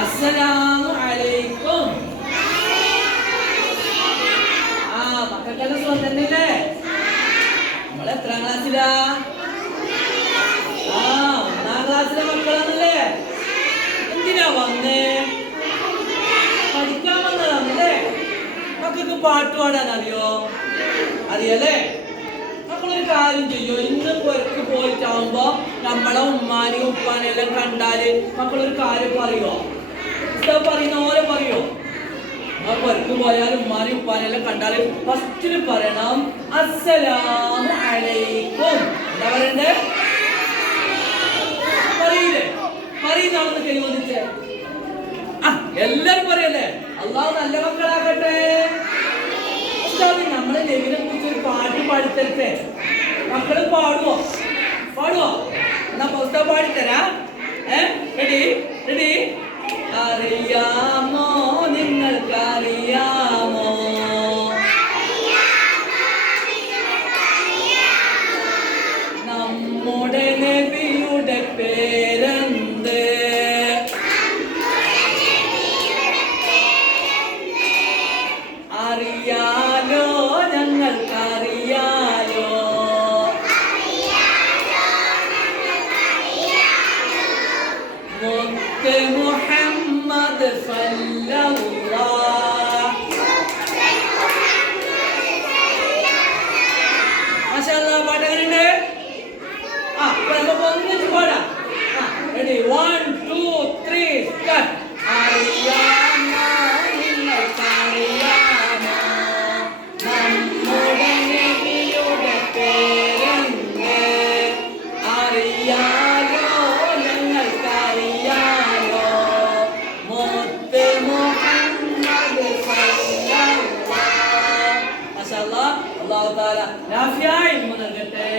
അസ്സലാമു അലൈക്കും. മക്കൾക്കെല്ലാം സുഖം തന്നെയല്ലേ? നമ്മൾ എത്രാം ക്ലാസ്സിലാ? ഒന്നാം ക്ലാസ്സിലെ മക്കളാണല്ലേ? എന്തിനാ വന്നേ? പഠിക്കാൻ വന്നതാണല്ലേ? മക്കൾക്ക് പാട്ട് പാടാൻ അറിയോ? അറിയല്ലേ? നമ്മളൊരു കാര്യം ചെയ്യോ, ഇന്ന് പുറത്ത് പോയിട്ടാവുമ്പോ നമ്മളെ ഉമ്മാനെയും ഉപ്പാനെയും എല്ലാം കണ്ടാല് മക്കളൊരു കാര്യം പറയോ? പറയുന്ന ഓരോ പറയോ? പുറത്ത് പോയാൽ ഉമ്മാനെയും ഉപ്പാനെല്ലാം കണ്ടാല് ഫസ്റ്റില് പറയണം അസ്സലാമു അലൈക്കും. എന്താ പറയണ്ടേ? പറയില്ലേ? പറയുന്നാണെന്ന് കൈവന്നിച്ചേ. എല്ലാരും പറയല്ലേ? അള്ളാഹു നല്ല മക്കളാകട്ടെ. നമ്മളെ നബിനെ കുറിച്ച് ഒരു പാട്ട് പാടിത്തരട്ടെ? മക്കള് പാടുവോ? എന്നാ പുസ്തകം പാടിത്തരാ. Ready ready. അറിയാമോ, നിങ്ങൾക്കറിയാമോ, നമ്മുടെ നബിയുടെ പേരെന്ത്? അറിയാലോ, ഞങ്ങൾക്കറിയാലോ. മുത്ത് മുഹമ്മദ് സല്ലല്ലാഹ്. മാഷാഅല്ലാഹ്. പാട്ടെങ്ങനെയുണ്ട്? നമുക്ക് ഒന്നിച്ച് പാടാം. Ready, 1 2 3 start. അറിയാമോ, നിങ്ങൾക്കറിയാമോ, നമ്മുടെ നബിയുടെ പേരെന്ത്? അറിയാലോ, ഞങ്ങൾക്കറിയാലോ. മുത്ത് മുഹമ്മദ് സല്ലല്ലാഹ്. മാഷാഅല്ലാഹ്. അല്ലാഹു തആല നാഫിയായി നൽകട്ടെ.